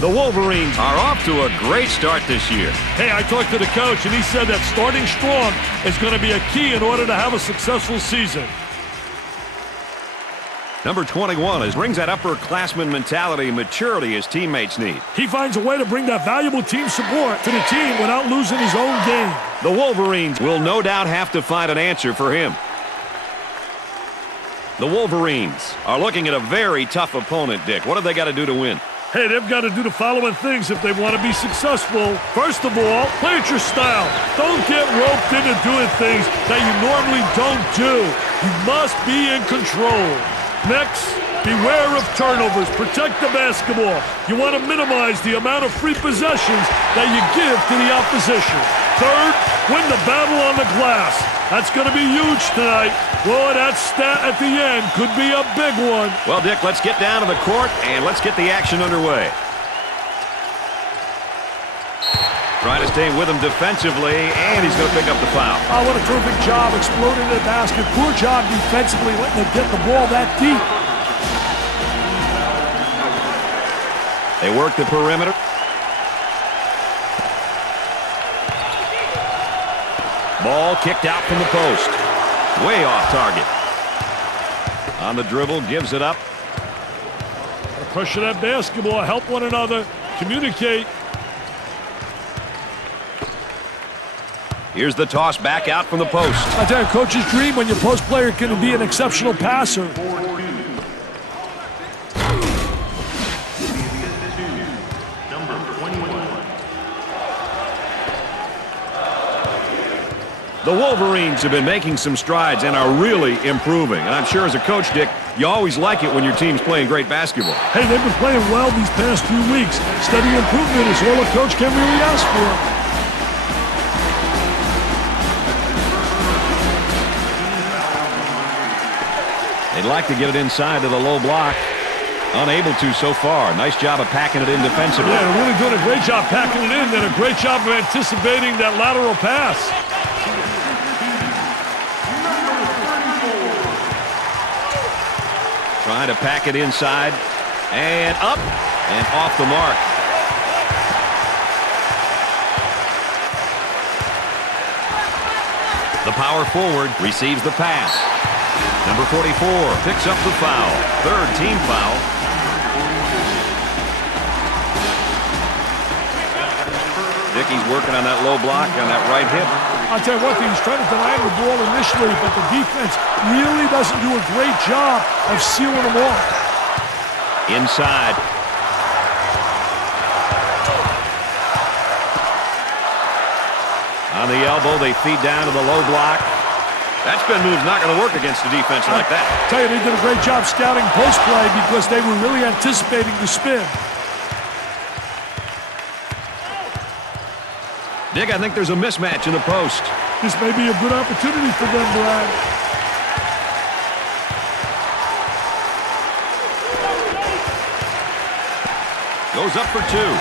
The Wolverines are off to a great start this year. Hey, I talked to the coach, and he said that starting strong is going to be a key in order to have a successful season. Number 21 brings that upperclassman mentality and maturity his teammates need. He finds a way to bring that valuable team support to the team without losing his own game. The Wolverines will no doubt have to find an answer for him. The Wolverines are looking at a very tough opponent, Dick. What have they got to do to win? Hey, they've got to do the following things if they want to be successful. First of all, play at your style. Don't get roped into doing things that you normally don't do. You must be in control. Next, beware of turnovers. Protect the basketball. You want to minimize the amount of free possessions that you give to the opposition. Third, win the battle on the glass. That's going to be huge tonight. Boy, that stat at the end could be a big one. Well, Dick, let's get down to the court and let's get the action underway. Trying to stay with him defensively, and he's going to pick up the foul. Oh, what a terrific job exploding the basket. Poor job defensively letting them get the ball that deep. They work the perimeter. Ball kicked out from the post. Way off target. On the dribble, gives it up. Pressure that basketball, help one another, communicate. Here's the toss back out from the post. I tell you, coach's dream when your post player can be an exceptional passer. The Wolverines have been making some strides and are really improving. And I'm sure as a coach, Dick, you always like it when your team's playing great basketball. Hey, they've been playing well these past few weeks. Steady improvement is all a coach can really ask for. They'd like to get it inside to the low block. Unable to so far. Nice job of packing it in defensively. Yeah, they're really doing a great job packing it in and a great job of anticipating that lateral pass. Trying to pack it inside and up and off the mark. The power forward receives the pass. Number 44 picks up the foul. Third team foul. Dickey's working on that low block on that right hip. I'll tell you one thing, he's trying to deny the ball initially, but the defense really doesn't do a great job of sealing him off. Inside. On the elbow, they feed down to the low block. That spin move's not going to work against a defense like that. I tell you, they did a great job scouting post play because they were really anticipating the spin. Dick, I think there's a mismatch in the post. This may be a good opportunity for them, Brad. Goes up for two.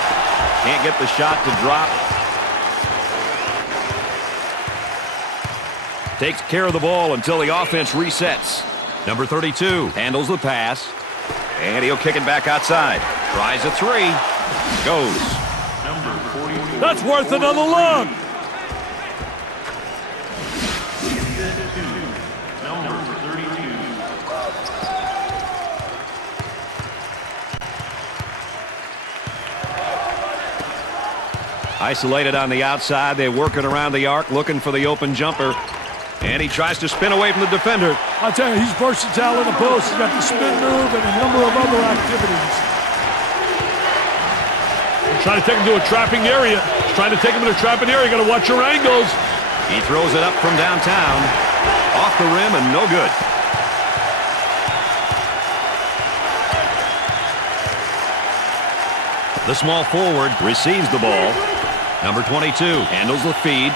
Can't get the shot to drop. Takes care of the ball until the offense resets. Number 32 handles the pass. And he'll kick it back outside. Tries a three. Goes. That's worth another look. Isolated on the outside. They work it around the arc, looking for the open jumper. And he tries to spin away from the defender. I'll tell you, he's versatile in the post. He's got the spin move and a number of other activities. They're trying to take him to a trapping area. He's trying to take him to a trapping area. Got to watch your angles. He throws it up from downtown. Off the rim and no good. The small forward receives the ball. Number 22 handles the feed.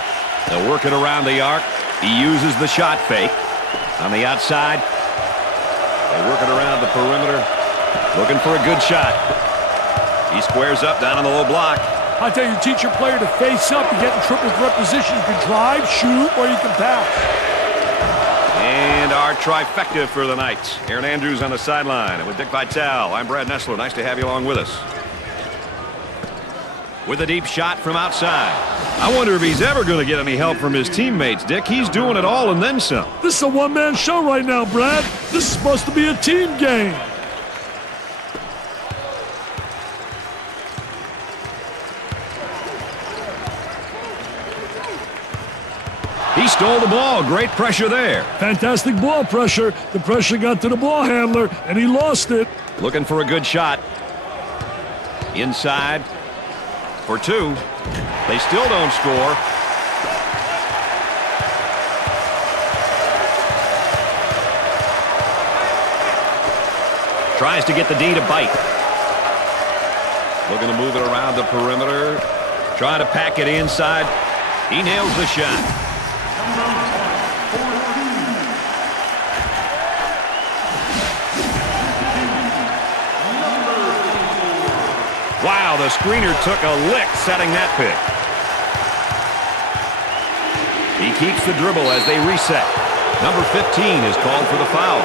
They'll work it around the arc. He uses the shot fake. On the outside, they work it around the perimeter. Looking for a good shot. He squares up down on the low block. I tell you, teach your player to face up. You get in triple threat position. You can drive, shoot, or you can pass. And our trifecta for the night. Aaron Andrews on the sideline. And with Dick Vitale, I'm Brad Nessler. Nice to have you along with us. with a deep shot from outside. I wonder if he's ever going to get any help from his teammates, Dick. He's doing it all and then some. This is a one-man show right now, Brad. This is supposed to be a team game. He stole the ball. Great pressure there. Fantastic ball pressure. The pressure got to the ball handler, and he lost it. Looking for a good shot. Inside for two. They still don't score. Tries to get the D to bite. Looking to move it around the perimeter. Trying to pack it inside. He nails the shot. Wow, the screener took a lick setting that pick. He keeps the dribble as they reset. Number 15 is called for the foul.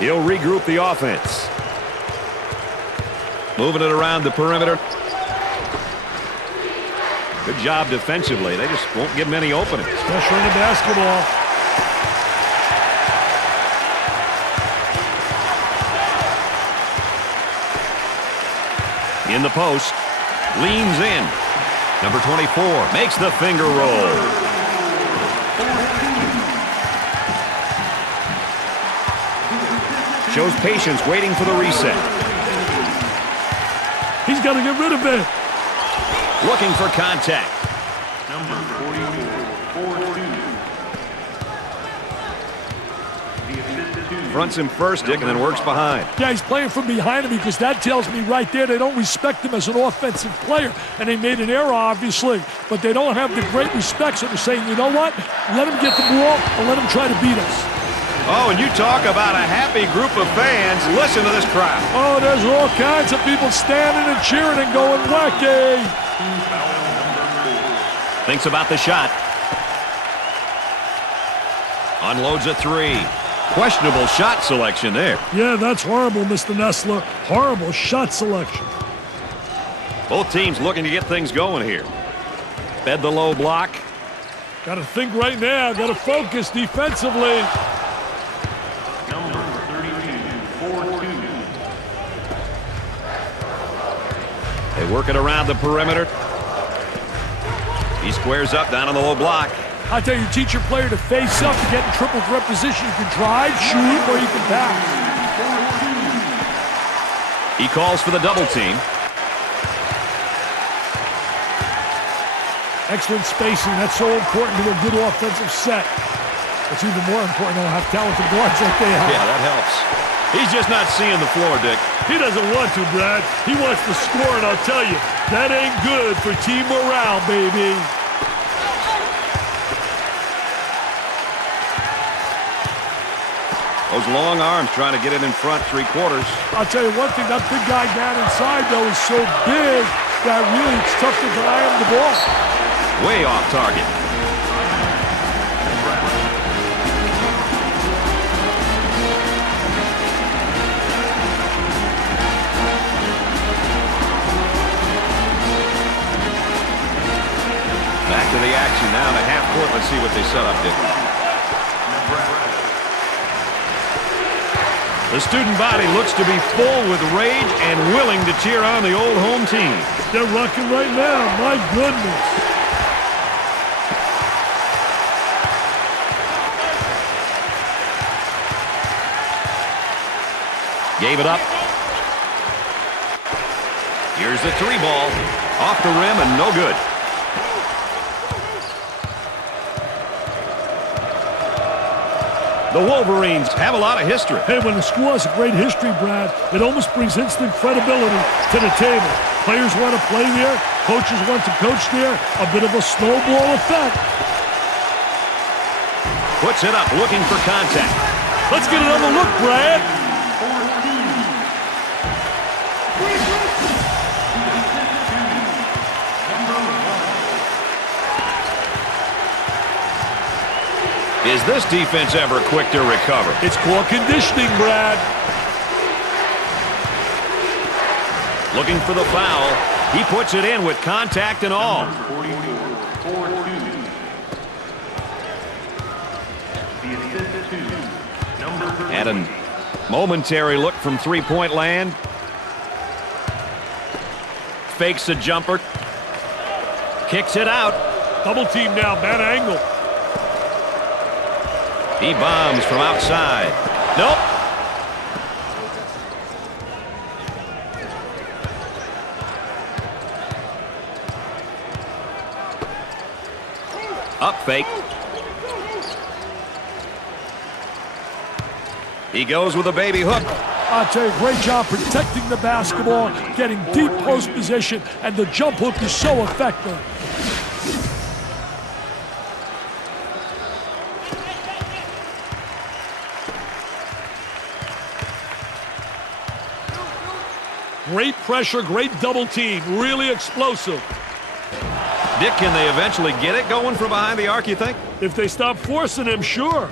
He'll regroup the offense. Moving it around the perimeter. Good job defensively. They just won't give many openings. Pressure in the basketball. In the post. Leans in. Number 24 makes the finger roll. Shows patience waiting for the reset. He's got to get rid of it. Looking for contact. Number 44. Fronts him first, Dick, and then works behind. Yeah, he's playing from behind him because that tells me right there they don't respect him as an offensive player. And they made an error, obviously, but they don't have the great respect, so they're saying, you know what? Let him get the ball and let him try to beat us. Oh, and you talk about a happy group of fans. Listen to this crowd. Oh, there's all kinds of people standing and cheering and going wacky. Thinks about the shot. Unloads a three. Questionable shot selection there. Yeah, that's horrible, Mr. Nessler. Horrible shot selection. Both teams looking to get things going here. Fed the low block. Got to think right now. Got to focus defensively. Number 32. They work it around the perimeter. He squares up down on the low block. I tell you, teach your player to face up to get in triple threat position. You can drive, shoot, or you can pass. He calls for the double team. Excellent spacing. That's so important to a good offensive set. It's even more important to have talented guards like they have. Yeah, that helps. He's just not seeing the floor, Dick. He doesn't want to, Brad. He wants to score, and I'll tell you, that ain't good for team morale, baby. Those long arms trying to get it in front three-quarters. I'll tell you one thing, that big guy down inside, though, is so big that really it's tough to deny him the ball. Way off target. Back to the action now to half court. Let's see what they set up, Dick. The student body looks to be full with rage and willing to cheer on the old home team. They're rocking right now. My goodness. Gave it up. Here's the three ball. Off the rim and no good. The Wolverines have a lot of history. Hey, when the school has a great history, Brad, it almost brings instant credibility to the table. Players want to play there. Coaches want to coach there. A bit of a snowball effect. Puts it up, looking for contact. Let's get another look, Brad. Is this defense ever quick to recover? It's core conditioning, Brad. Looking for the foul. He puts it in with contact and all. Number 44, 4-2. The assist to number 30. And a momentary look from three-point land. Fakes a jumper. Kicks it out. Double team now, bad angle. He bombs from outside. Nope. Up fake. He goes with a baby hook. I'll tell you, great job protecting the basketball, getting deep post position, and the jump hook is so effective. Great pressure, great double team, really explosive. Dick, can they eventually get it going from behind the arc, you think? If they stop forcing him, sure.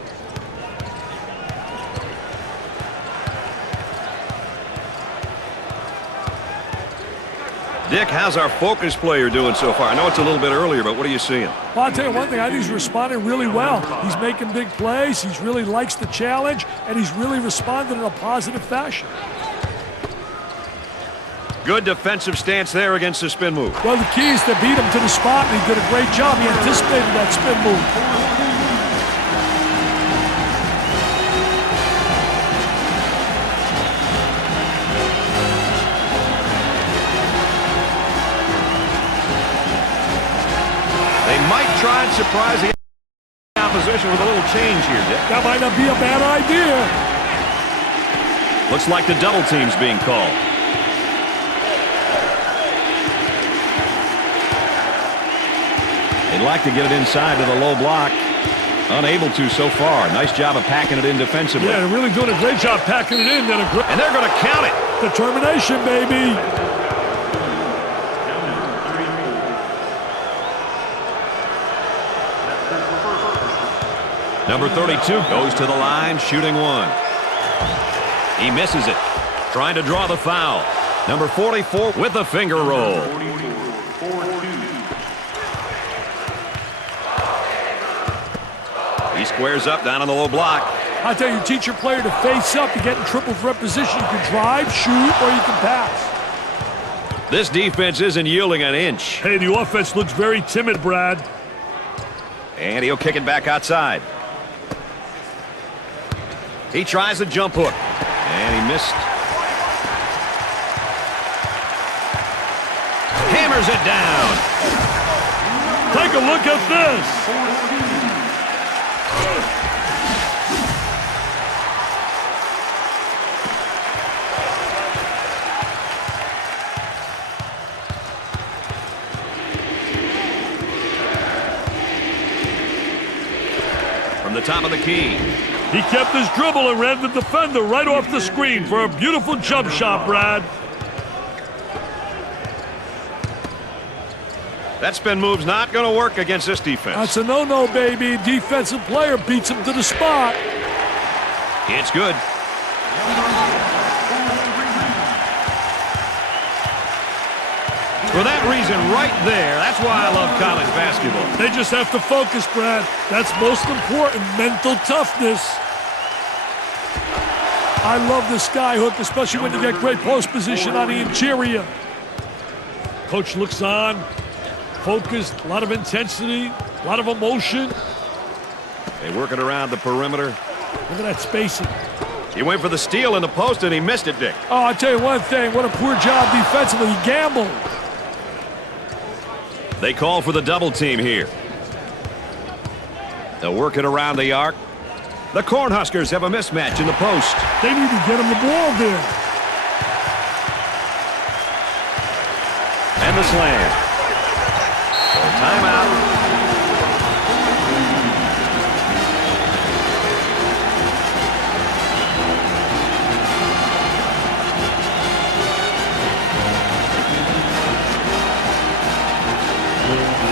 Dick, how's our focus player doing so far? I know it's a little bit earlier, but what are you seeing? Well, I'll tell you one thing, I think he's responding really well. He's making big plays, he really likes the challenge, and he's really responding in a positive fashion. Good defensive stance there against the spin move. Well, the key is to beat him to the spot, and he did a great job. He anticipated that spin move. They might try and surprise the opposition with a little change here, Dick. That might not be a bad idea. Looks like the double team's being called. They'd like to get it inside to the low block. Unable to so far. Nice job of packing it in defensively. Yeah, they're really doing a great job packing it in. And they're going to count it. Determination, baby. Number 32 goes to the line, shooting one. He misses it. Trying to draw the foul. Number 44 with a finger roll. 4-2. He squares up down on the low block. I tell you, teach your player to face up. You get in triple threat position. You can drive, shoot, or you can pass. This defense isn't yielding an inch. Hey, the offense looks very timid, Brad. And he'll kick it back outside. He tries a jump hook. And he missed. Hammers it down. Take a look at this. From the top of the key. He kept his dribble and ran the defender right off the screen for a beautiful jump shot, Brad. That spin move's not going to work against this defense. That's a no-no, baby. Defensive player beats him to the spot. It's good. For that reason right there, that's why I love college basketball. They just have to focus, Brad. That's most important, mental toughness. I love the sky hook, especially when you get great post position on the interior. Coach looks on, focused, a lot of intensity, a lot of emotion. They work it around the perimeter. Look at that spacing. He went for the steal in the post, and he missed it, Dick. Oh, I'll tell you one thing, what a poor job defensively. He gambled. They call for the double team here. They'll work it around the arc. The Cornhuskers have a mismatch in the post. They need to get him the ball there. And the slam. Timeout.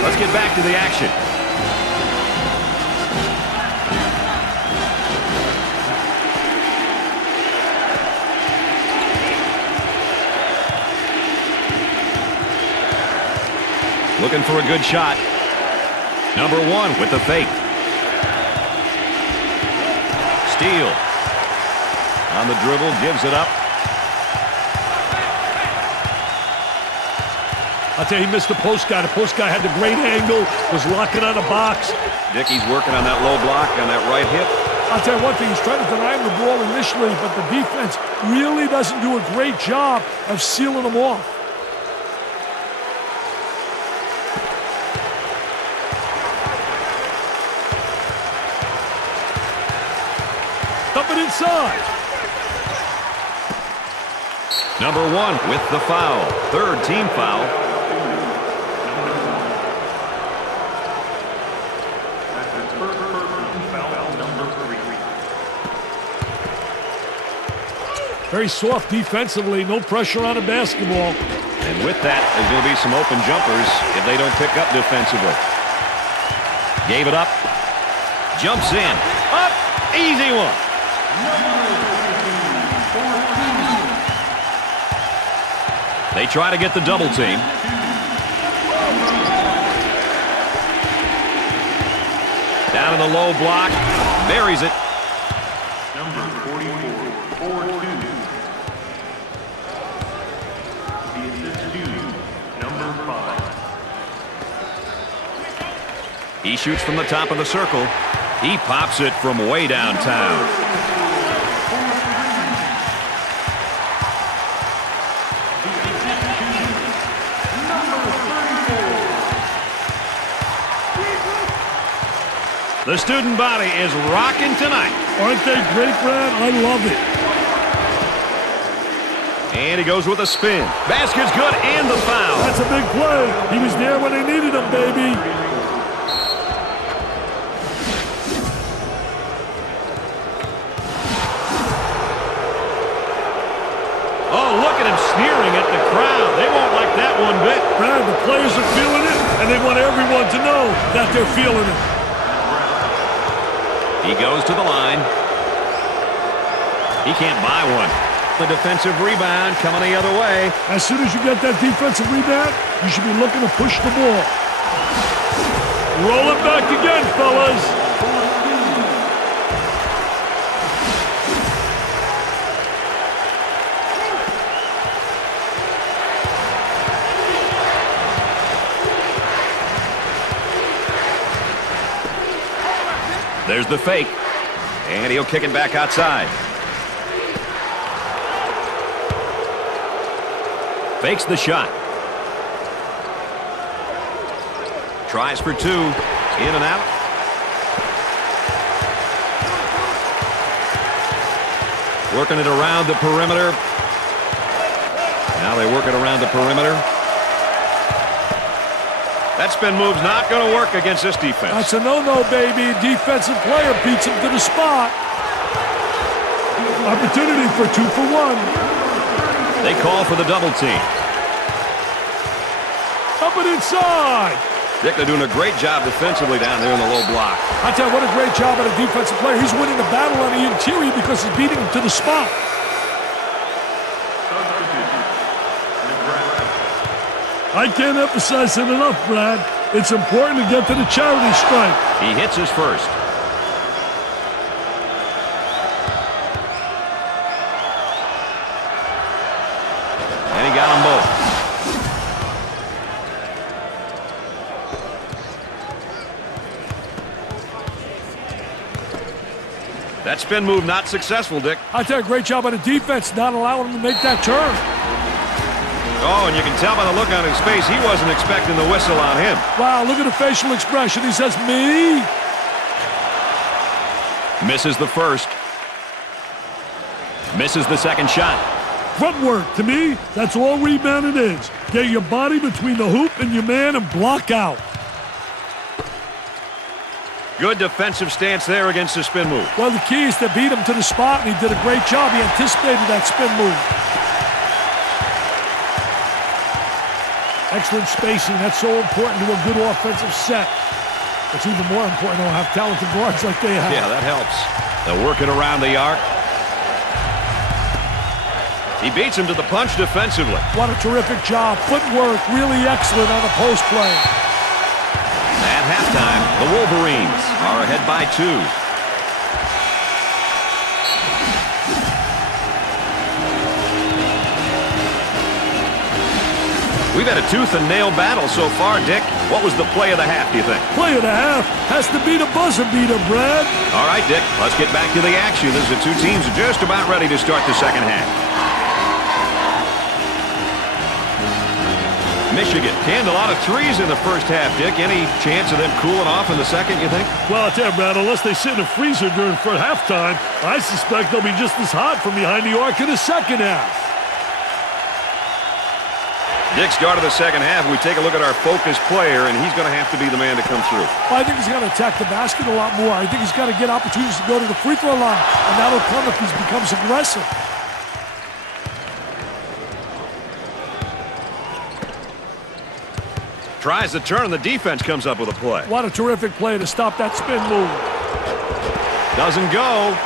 Let's get back to the action. Looking for a good shot. Number 1 with the fake. Steele. On the dribble, gives it up. I'll tell you, he missed the post guy. The post guy had the great angle, was locking on the box. Dickey's working on that low block on that right hip. I'll tell you one thing, he's trying to deny him the ball initially, but the defense really doesn't do a great job of sealing him off. Dumping inside. Number 1 with the foul. 3rd team foul. Very soft defensively, no pressure on the basketball. And with that, there's going to be some open jumpers if they don't pick up defensively. Gave it up. Jumps in. Up. Easy one. They try to get the double team. Down in the low block. Buries it. Number 44, 4-2. The assist to number 5. He shoots from the top of the circle. He pops it from way downtown. The student body is rocking tonight. Aren't they great, Brad? I love it. And he goes with a spin. Basket's good and the foul. That's a big play. He was there when they needed him, baby. Oh, look at him sneering at the crowd. They won't like that one bit. Brad, the players are feeling it, and they want everyone to know that they're feeling it. He goes to the line. He can't buy one. The defensive rebound coming the other way. As soon as you get that defensive rebound, you should be looking to push the ball. Roll it back again, fellas. There's the fake. And he'll kick it back outside. Fakes the shot. Tries for 2. In and out. Working it around the perimeter. Now they work it around the perimeter. That spin move's not going to work against this defense. That's a no-no, baby. Defensive player beats him to the spot. Opportunity for 2 for 1. They call for the double team. Up and inside. Dick, they're doing a great job defensively down there in the low block. I tell you, what a great job of a defensive player. He's winning the battle on the interior because he's beating him to the spot. I can't emphasize it enough, Brad. It's important to get to the charity stripe. He hits his first. And he got them both. That spin move not successful, Dick. I tell you, great job on the defense, not allowing him to make that turn. Oh, and you can tell by the look on his face, he wasn't expecting the whistle on him. Wow, look at the facial expression. He says, me? Misses the first. Misses the second shot. Front work, to me, that's all rebounding is. Get your body between the hoop and your man and block out. Good defensive stance there against the spin move. Well, the key is to beat him to the spot, and he did a great job. He anticipated that spin move. Excellent spacing. That's so important to a good offensive set. It's even more important to have talented guards like they have. Yeah, that helps. They'll work it around the arc. He beats him to the punch defensively. What a terrific job. Footwork really excellent on the post play. At halftime, the Wolverines are ahead by 2. We've had a tooth-and-nail battle so far, Dick. What was the play of the half, do you think? Play of the half has to be the buzzer beater, Brad. All right, Dick, let's get back to the action as the two teams are just about ready to start the second half. Michigan canned a lot of threes in the first half, Dick. Any chance of them cooling off in the second, you think? Well, I'll tell you, Brad, unless they sit in a freezer during for halftime, I suspect they'll be just as hot from behind the arc in the second half. Dick started the second half. We take a look at our focus player, and he's going to have to be the man to come through. Well, I think he's got to attack the basket a lot more. I think he's got to get opportunities to go to the free throw line, and that'll come if he becomes aggressive. Tries to turn, and the defense comes up with a play. What a terrific play to stop that spin move. Doesn't go.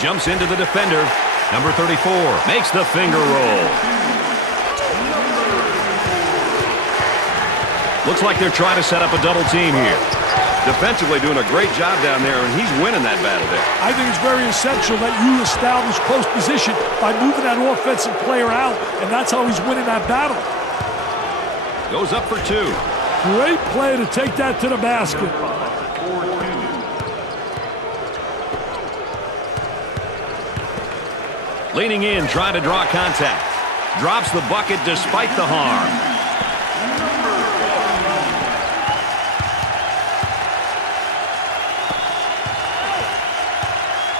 Jumps into the defender. Number 34 makes the finger roll. Looks like they're trying to set up a double team here. Defensively doing a great job down there, and he's winning that battle there. I think it's very essential that you establish close position by moving that offensive player out, and that's how he's winning that battle. Goes up for 2. Great play to take that to the basket. Leaning in, trying to draw contact. Drops the bucket despite the harm.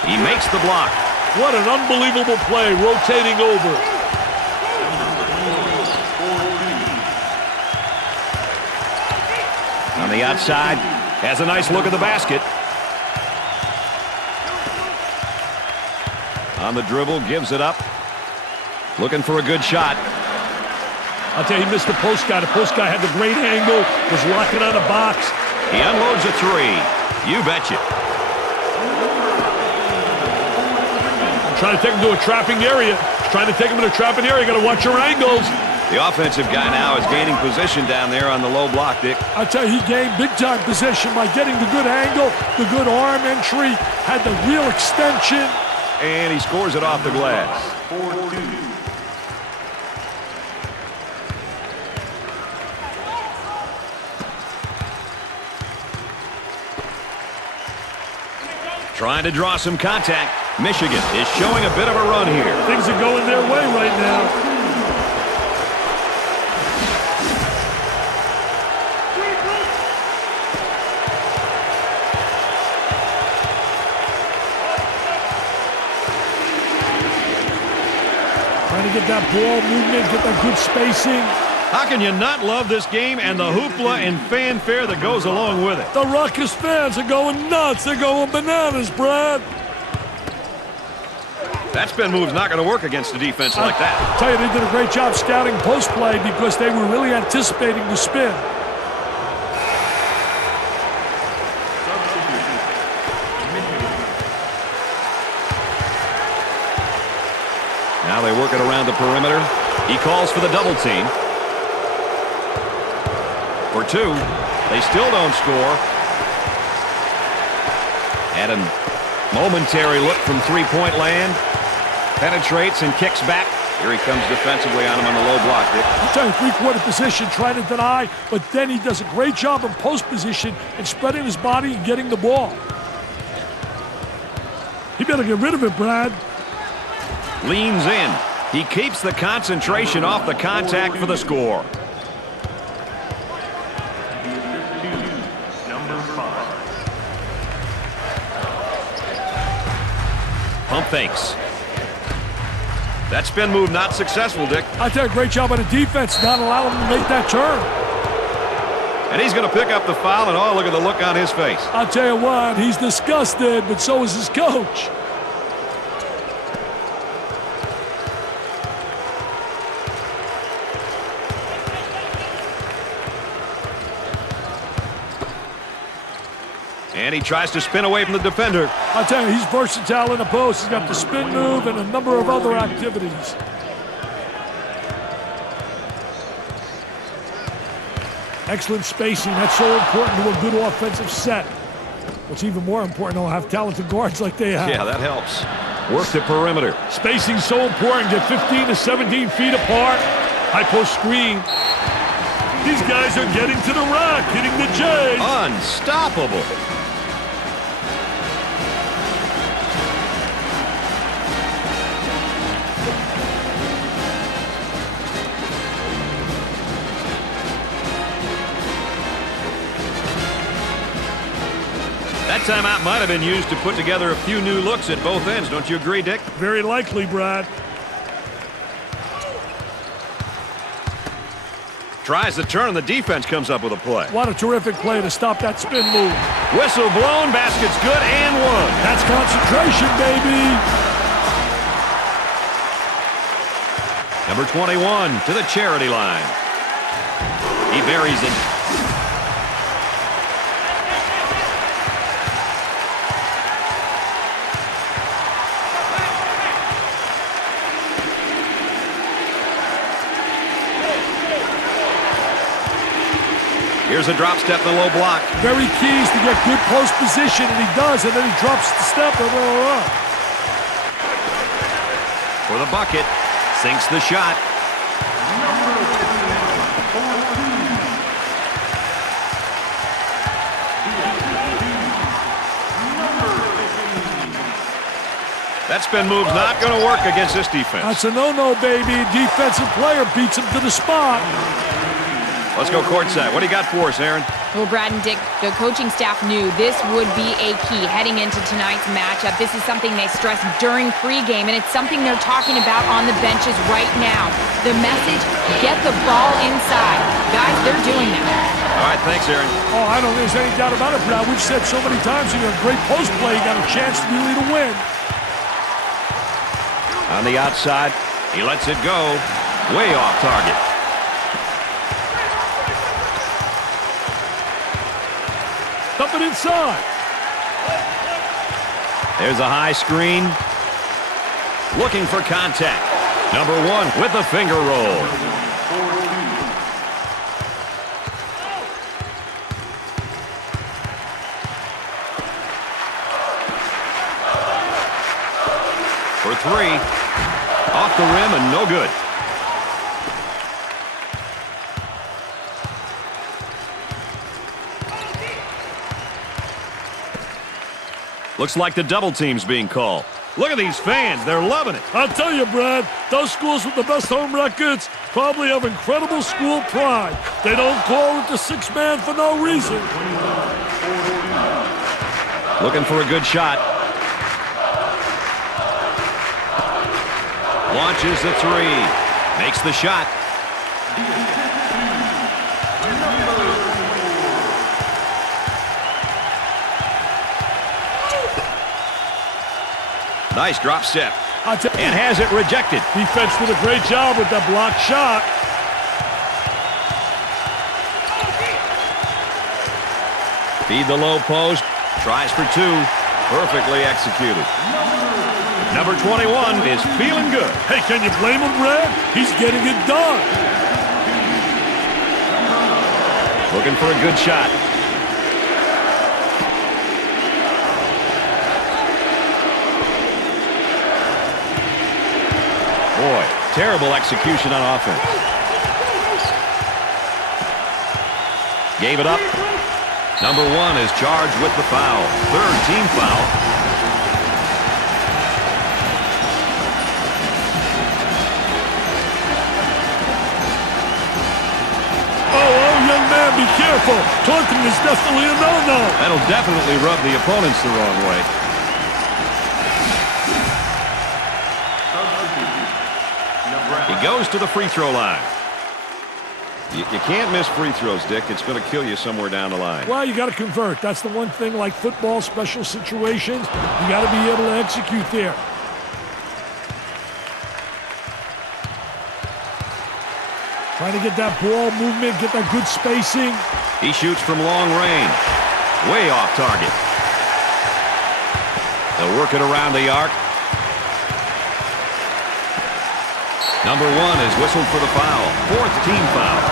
He makes the block. What an unbelievable play, rotating over. On the outside, has a nice look at the basket. On the dribble, gives it up. Looking for a good shot. I'll tell you, he missed the post guy. The post guy had the great angle, was locking on the box. He unloads a 3. You betcha. Trying to take him to a trapping area. Trying to take him in a trapping area. You got to watch your angles. The offensive guy now is gaining position down there on the low block, Dick. I'll tell you, he gained big-time position by getting the good angle, the good arm entry, had the real extension. And he scores it off the glass. 4-2. Trying to draw some contact. Michigan is showing a bit of a run here. Things are going their way right now. Trying to get that ball movement, get that good spacing. How can you not love this game and the hoopla and fanfare that goes along with it? The Ruckus fans are going nuts. They're going bananas, Brad. That spin move's not going to work against a defense like that. I tell you, they did a great job scouting post play because they were really anticipating the spin. Now they work it around the perimeter. He calls for the double team. For 2. They still don't score. And a momentary look from three-point land. Penetrates and kicks back. Here he comes defensively on him on the low block, Dick. I'm telling you, three-quarter position, trying to deny, but then he does a great job in post position and spreading his body and getting the ball. He better get rid of it, Brad. Leans in. He keeps the concentration off the contact for the score. Number 5. Pump fakes. That spin move not successful, Dick. I tell you, great job on the defense, not allowing him to make that turn. And he's going to pick up the foul, and oh, look at the look on his face. I'll tell you what, he's disgusted, but so is his coach. And he tries to spin away from the defender. I'll tell you, he's versatile in the post. He's got the spin move and a number of other activities. Excellent spacing. That's so important to a good offensive set. What's even more important, they'll have talented guards like they have. Yeah, that helps. Work the perimeter. Spacing's so important. Get 15 to 17 feet apart. High post screen. These guys are getting to the rack, hitting the J's. Unstoppable. That timeout might have been used to put together a few new looks at both ends. Don't you agree, Dick? Very likely, Brad. Tries the turn, and the defense comes up with a play. What a terrific play to stop that spin move. Whistle blown, basket's good, and one. That's concentration, baby. Number 21 to the charity line. He buries it. Here's a drop step in the low block. Very key is to get good post position, and he does, and then he drops the step and roll up. For the bucket, sinks the shot. That spin move's not going to work against this defense. That's a no-no, baby. Defensive player beats him to the spot. Let's go courtside. What do you got for us, Aaron? Well, Brad and Dick, the coaching staff knew this would be a key heading into tonight's matchup. This is something they stressed during pregame, and it's something they're talking about on the benches right now. The message, get the ball inside. Guys, they're doing that. All right, thanks, Aaron. Oh, I don't think there's any doubt about it, Brad. We've said so many times in a great post play, you got a chance really to win. On the outside, he lets it go. Way off target. Dump it inside. There's a high screen. Looking for contact. Number 1 with the finger roll. For 3. Off the rim and no good. Looks like the double team's being called. Look at these fans. They're loving it. I'll tell you, Brad, those schools with the best home records probably have incredible school pride. They don't call it the 6-man for no reason. Looking for a good shot. Launches the 3. Makes the shot. Nice drop step. And has it rejected. Defense did a great job with that blocked shot. Feed the low post. Tries for 2. Perfectly executed. Number 21 is feeling good. Hey, can you blame him, Brad? He's getting it done. Looking for a good shot. Boy, terrible execution on offense. Gave it up. Number 1 is charged with the foul. 3rd team foul. Oh, young man, be careful. Taunting is definitely a no-no. That'll definitely rub the opponents the wrong way. He goes to the free throw line. You can't miss free throws, Dick. It's going to kill you somewhere down the line. Well, you got to convert. That's the one thing, like football, special situations, you got to be able to execute there. Trying to get that ball movement, get that good spacing. He shoots from long range. Way off target. They'll work it around the arc. Number 1 is whistled for the foul. 4th team foul.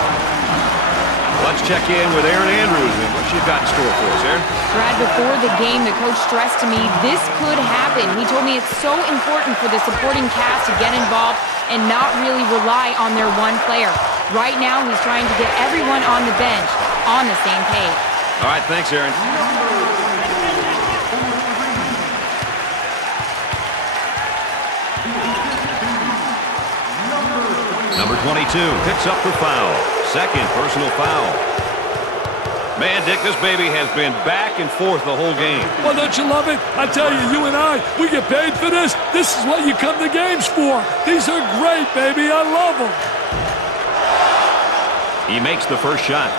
Let's check in with Aaron Andrews and what she's got in store for us, Aaron. Brad, before the game, the coach stressed to me this could happen. He told me it's so important for the supporting cast to get involved and not really rely on their one player. Right now, he's trying to get everyone on the bench on the same page. All right, thanks, Aaron. Number 22 picks up the foul. 2nd personal foul. Man, Dick, this baby has been back and forth the whole game. Well, don't you love it? I tell you, you and I, we get paid for this. This is what you come to games for. These are great, baby. I love them. He makes the first shot.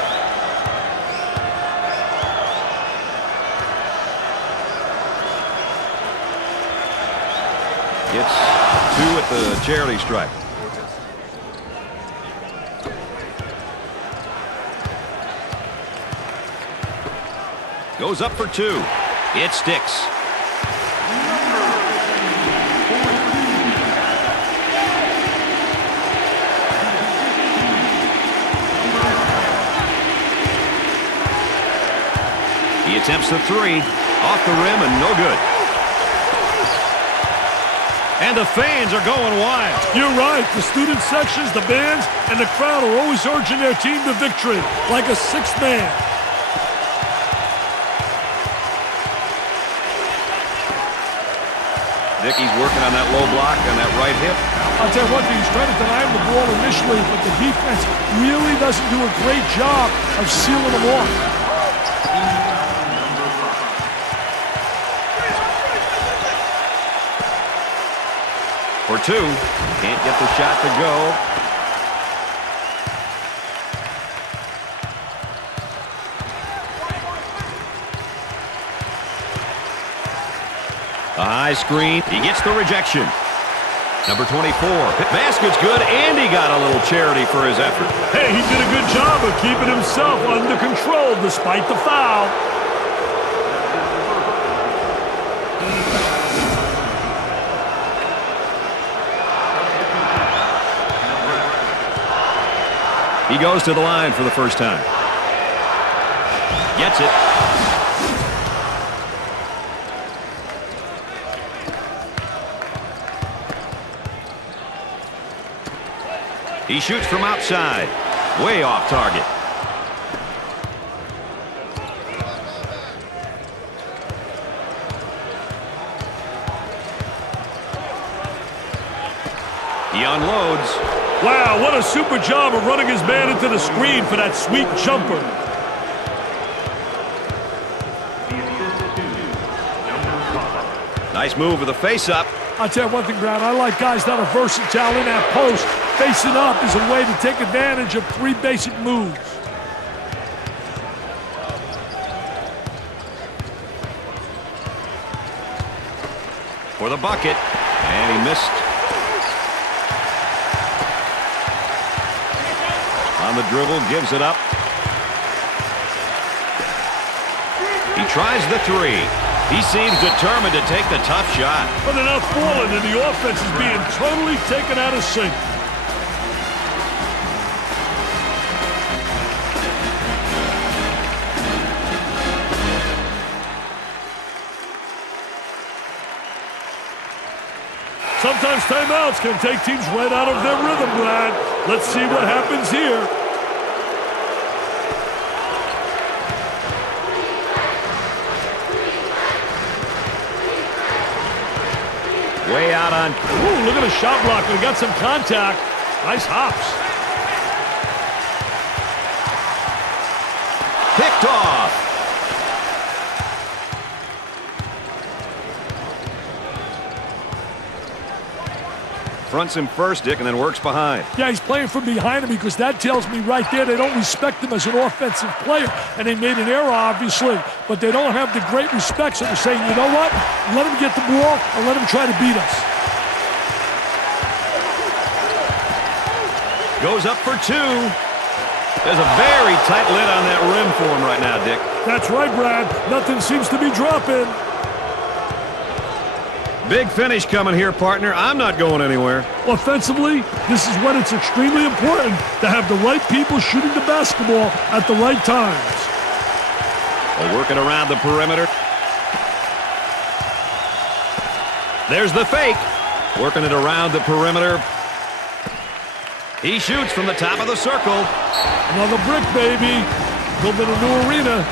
Gets 2 at the charity stripe. Goes up for 2. It sticks. He attempts the 3. Off the rim and no good. And the fans are going wild. You're right. The student sections, the bands, and the crowd are always urging their team to victory, like a 6th man. Dickey's working on that low block on that right hip. I'll tell you one thing, he's trying to deny him the ball initially, but the defense really doesn't do a great job of sealing him off. For 2. Can't get the shot to go. A high screen. He gets the rejection. Number 24. Basket's good, and he got a little charity for his effort. Hey, he did a good job of keeping himself under control despite the foul. He goes to the line for the first time. Gets it. He shoots from outside. Way off target. He unloads. Wow, what a super job of running his man into the screen for that sweet jumper. Nice move with a face-up. I'll tell you one thing, Brad, I like guys that are versatile in that post. Facing up is a way to take advantage of 3 basic moves. For the bucket. And he missed. On the dribble, gives it up. He tries the 3. He seems determined to take the tough shot. But they're not falling, and the offense is being totally taken out of sync. Sometimes timeouts can take teams right out of their rhythm, Brad. Let's see what happens here. Way out on. Ooh, look at the shot block. We got some contact. Nice hops. Picked off. Fronts him first, Dick, and then works behind. Yeah, he's playing from behind him because that tells me right there they don't respect him as an offensive player. And they made an error, obviously, but they don't have the great respect, so they're saying, you know what? Let him get the ball and let him try to beat us. Goes up for 2. There's a very tight lid on that rim for him right now, Dick. That's right, Brad. Nothing seems to be dropping. Big finish coming here, partner. I'm not going anywhere. Offensively, this is when it's extremely important to have the right people shooting the basketball at the right times. They're working around the perimeter. There's the fake. Working it around the perimeter. He shoots from the top of the circle. Another brick, baby. Building a new arena.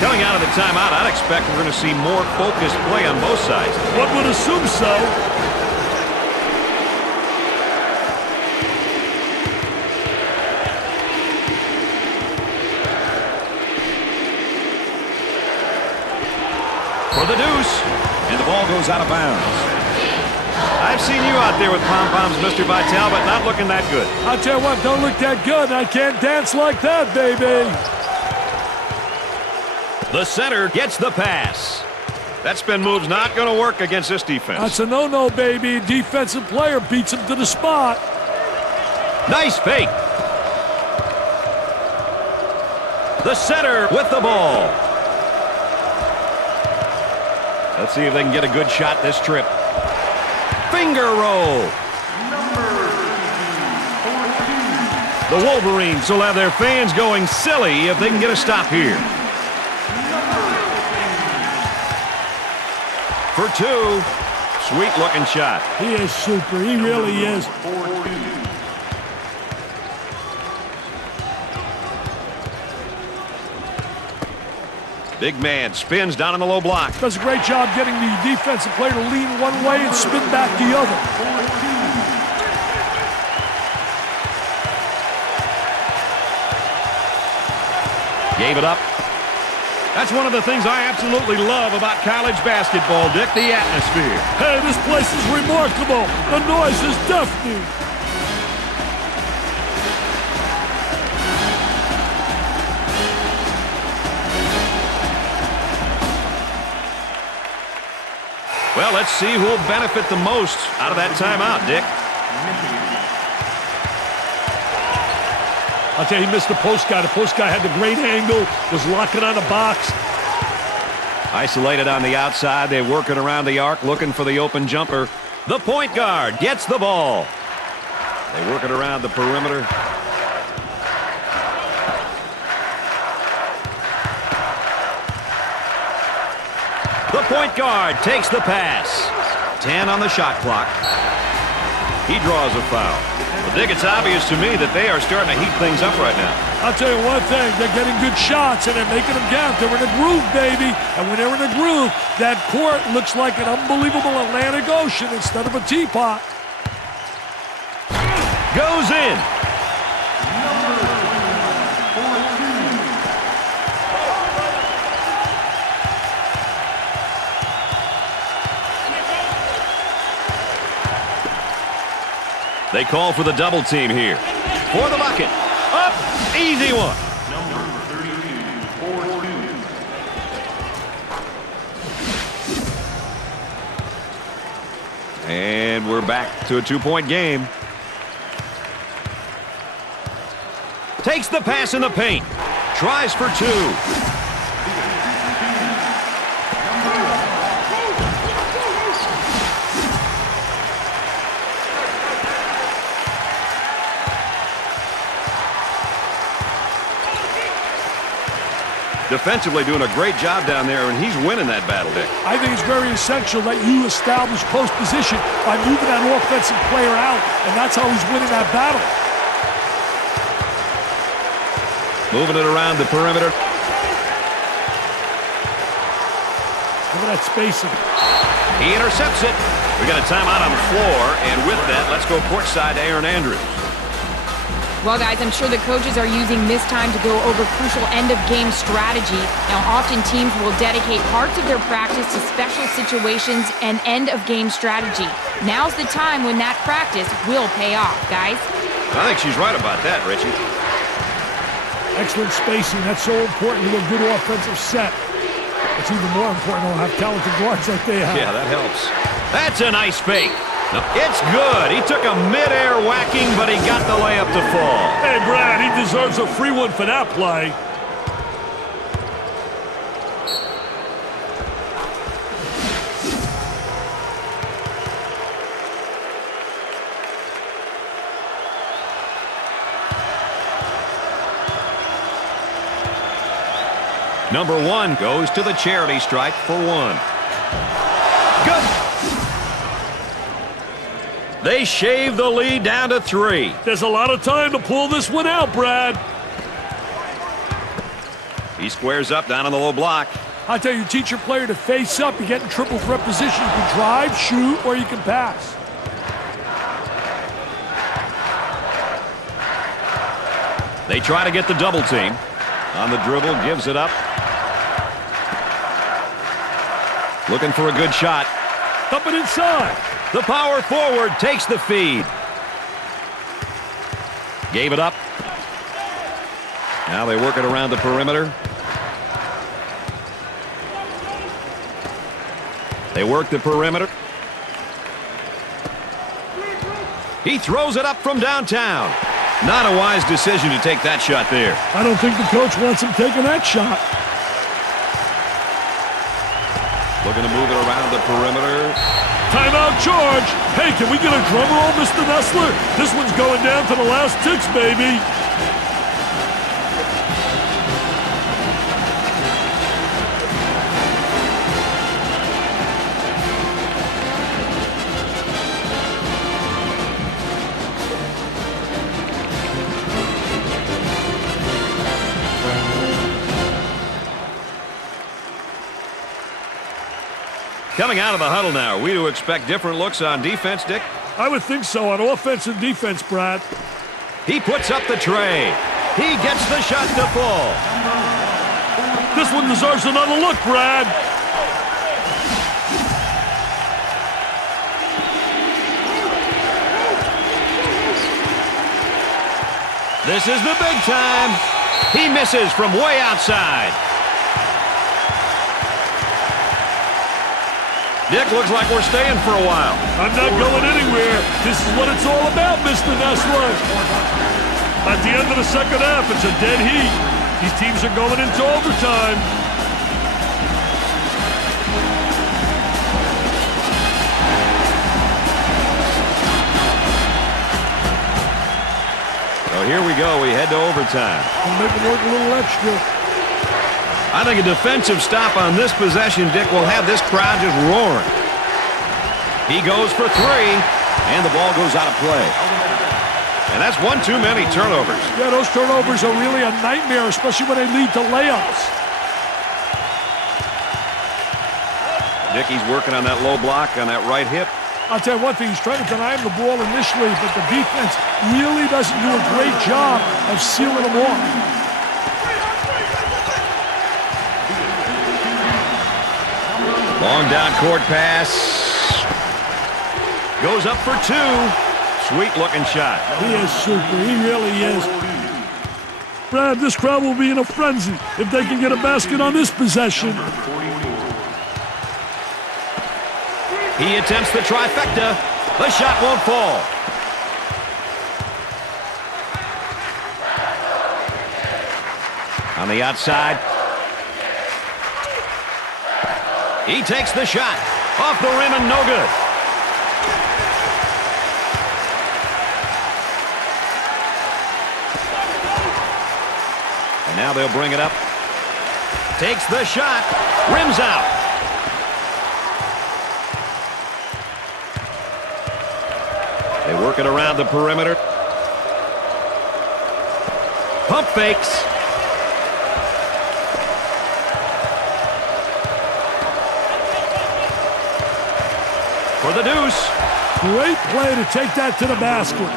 Coming out of the timeout, I'd expect we're going to see more focused play on both sides. One would assume so. For the deuce. And the ball goes out of bounds. I've seen you out there with pom-poms, Mr. Vitale, but not looking that good. I'll tell you what, don't look that good. I can't dance like that, baby. The center gets the pass. That spin move's not going to work against this defense. That's a no-no, baby. Defensive player beats him to the spot. Nice fake. The center with the ball. Let's see if they can get a good shot this trip. Finger roll. The Wolverines will have their fans going silly if they can get a stop here. For two. Sweet looking shot. He is super. He really is. Big man spins down in the low block. Does a great job getting the defensive player to lean one way and spin back the other. Gave it up. That's one of the things I absolutely love about college basketball, Dick, the atmosphere. Hey, this place is remarkable. The noise is deafening. Well, let's see who will benefit the most out of that timeout, Dick. I'll tell you, he missed the post guy. The post guy had the great angle, was locking on the box. Isolated on the outside. They work it around the arc, looking for the open jumper. The point guard gets the ball. They work it around the perimeter. The point guard takes the pass. 10 on the shot clock. He draws a foul. Well, Dick, it's obvious to me that they are starting to heat things up right now. I'll tell you one thing, they're getting good shots and they're making them count. They're in a groove, baby. And when they're in a groove, that court looks like an unbelievable Atlantic Ocean instead of a teapot. Goes in. They call for the double team here. For the bucket. Up. Easy one. Number 32, And we're back to a two-point game. Takes the pass in the paint. Tries for two. Defensively doing a great job down there, and he's winning that battle, Dick. I think it's very essential that you establish post position by moving that offensive player out, and that's how he's winning that battle. Moving it around the perimeter. Look at that spacing. He intercepts it. We got a timeout on the floor, and with that, let's go courtside to Aaron Andrews. Well, guys, I'm sure the coaches are using this time to go over crucial end-of-game strategy. Now, often teams will dedicate parts of their practice to special situations and end-of-game strategy. Now's the time when that practice will pay off, guys. I think she's right about that, Richie. Excellent spacing. That's so important to a good offensive set. It's even more important to have talented guards like they have. Yeah, that helps. That's a nice fake. No, it's good. He took a mid-air whacking, but he got the layup to fall. Hey, Brad, he deserves a free one for that play. Number 1 goes to the charity stripe for 1. Good. They shave the lead down to 3. There's a lot of time to pull this one out, Brad. He squares up down on the low block. I tell you, teach your player to face up. You get in triple threat position. You can drive, shoot, or you can pass. They try to get the double team. On the dribble, gives it up. Looking for a good shot. Up and inside. The power forward takes the feed. Gave it up. Now they work it around the perimeter. They work the perimeter. He throws it up from downtown. Not a wise decision to take that shot there. I don't think the coach wants him taking that shot. Looking to move it around the perimeter. Timeout, George. Hey, can we get a drum roll, Mr. Nessler? This one's going down to the last ticks, baby. Coming out of the huddle now, are we to expect different looks on defense, Dick? I would think so on offense and defense, Brad. He puts up the tray. He gets the shot to fall. This one deserves another look, Brad. This is the big time. He misses from way outside. Dick, looks like we're staying for a while. I'm not going anywhere. This is what it's all about, Mr. Nessler. At the end of the second half, it's a dead heat. These teams are going into overtime. So here we go. We head to overtime. We'll make it work a little extra. I think a defensive stop on this possession, Dick, will have this crowd just roaring. He goes for 3, and the ball goes out of play. And that's one too many turnovers. Yeah, those turnovers are really a nightmare, especially when they lead to layups. Dick, he's working on that low block on that right hip. I'll tell you one thing, he's trying to deny him the ball initially, but the defense really doesn't do a great job of sealing him off. Long down court pass. Goes up for 2. Sweet-looking shot. He is super. He really is. Brad, this crowd will be in a frenzy if they can get a basket on this possession. He attempts the trifecta. The shot won't fall. On the outside. He takes the shot. Off the rim and no good. And now they'll bring it up. Takes the shot. Rims out. They work it around the perimeter. Pump fakes. For the deuce. Great play to take that to the basket.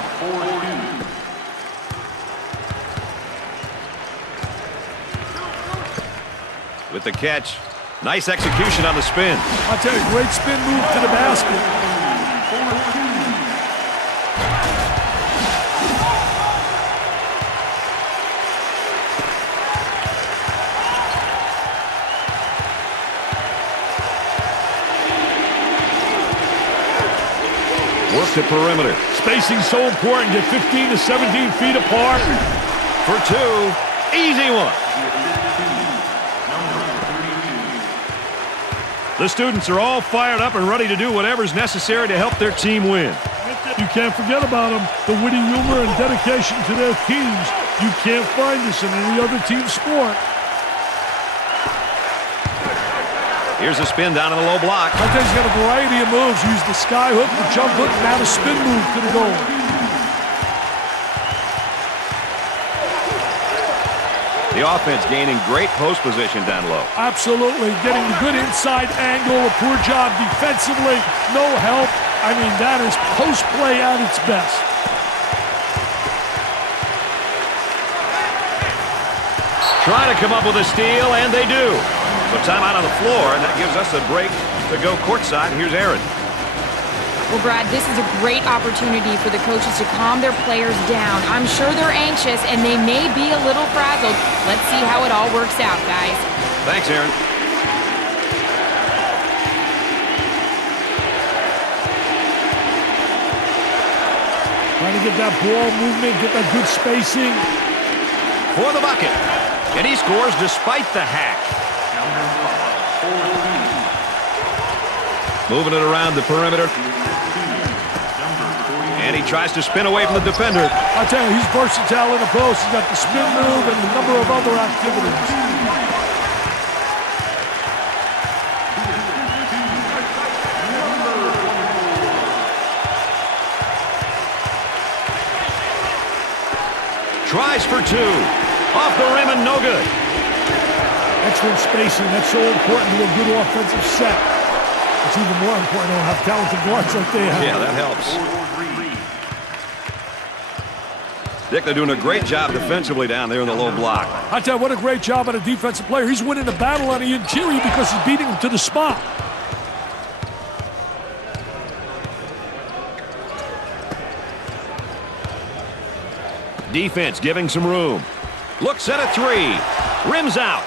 With the catch. Nice execution on the spin. I'll tell you, great spin move to the basket. Work the perimeter. Spacing so important. Get 15 to 17 feet apart. For two. Easy one. The students are all fired up and ready to do whatever's necessary to help their team win. You can't forget about them. The witty humor and dedication to their teams. You can't find this in any other team sport. Here's a spin down in the low block. I think he's got a variety of moves. Use the sky hook, the jump hook, and now the spin move to the goal. The offense gaining great post position down low. Absolutely. Getting the good inside angle. A poor job defensively. No help. I mean, that is post play at its best. Trying to come up with a steal, and they do. So timeout on the floor, and that gives us a break to go courtside. Here's Aaron. Well, Brad, this is a great opportunity for the coaches to calm their players down. I'm sure they're anxious, and they may be a little frazzled. Let's see how it all works out, guys. Thanks, Aaron. Trying to get that ball movement, get that good spacing. For the bucket. And he scores despite the hack. Moving it around the perimeter. And he tries to spin away from the defender. I tell you, he's versatile in the post. He's got the spin move and a number of other activities. Tries for two. Off the rim and no good. Excellent spacing. That's so important to a good offensive set. It's even more important to have talented guards like they have. Yeah, that helps. Dick, they're doing a great job defensively down there in the low block. I tell you, what a great job on a defensive player. He's winning the battle on the interior because he's beating him to the spot. Defense giving some room. Looks at a three. Rims out.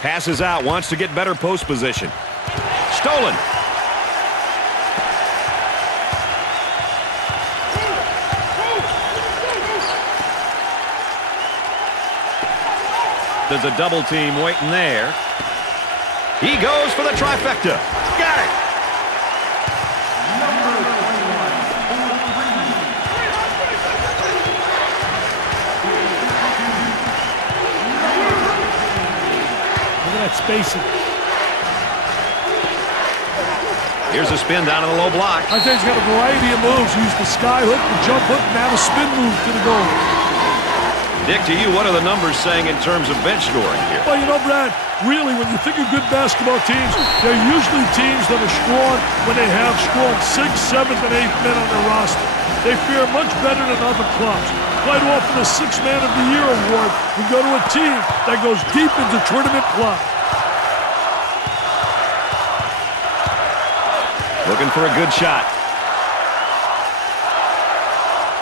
Passes out. Wants to get better post position. Stolen. There's a double team waiting there. He goes for the trifecta. Got it. Look at that spacing. Here's a spin down in the low block. I think he's got a variety of moves. Use the sky hook, the jump hook, now the spin move to the goal. Dick, to you, what are the numbers saying in terms of bench scoring here? Well, you know, Brad, really, when you think of good basketball teams, they're usually teams that are strong when they have strong 6th, 7th, and 8th men on their roster. They fare much better than other clubs. Quite often, the 6th Man of the Year award will go to a team that goes deep into tournament play. Looking for a good shot.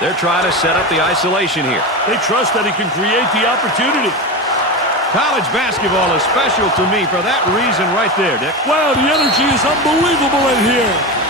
They're trying to set up the isolation here. They trust that he can create the opportunity. College basketball is special to me for that reason right there, Dick. Wow, the energy is unbelievable in here.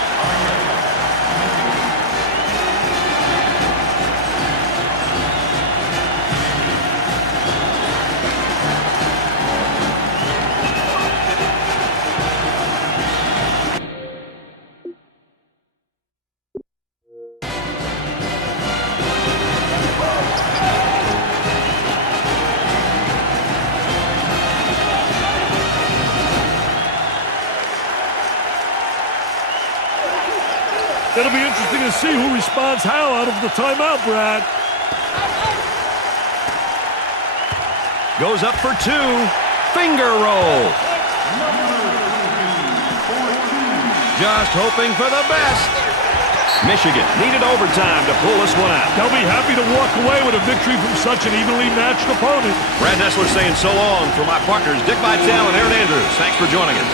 It'll be interesting to see who responds how out of the timeout, Brad. Goes up for two. Finger roll. Just hoping for the best. Michigan needed overtime to pull this one out. They'll be happy to walk away with a victory from such an evenly matched opponent. Brad Nessler saying so long for my partners, Dick Vitale and Aaron Andrews. Thanks for joining us.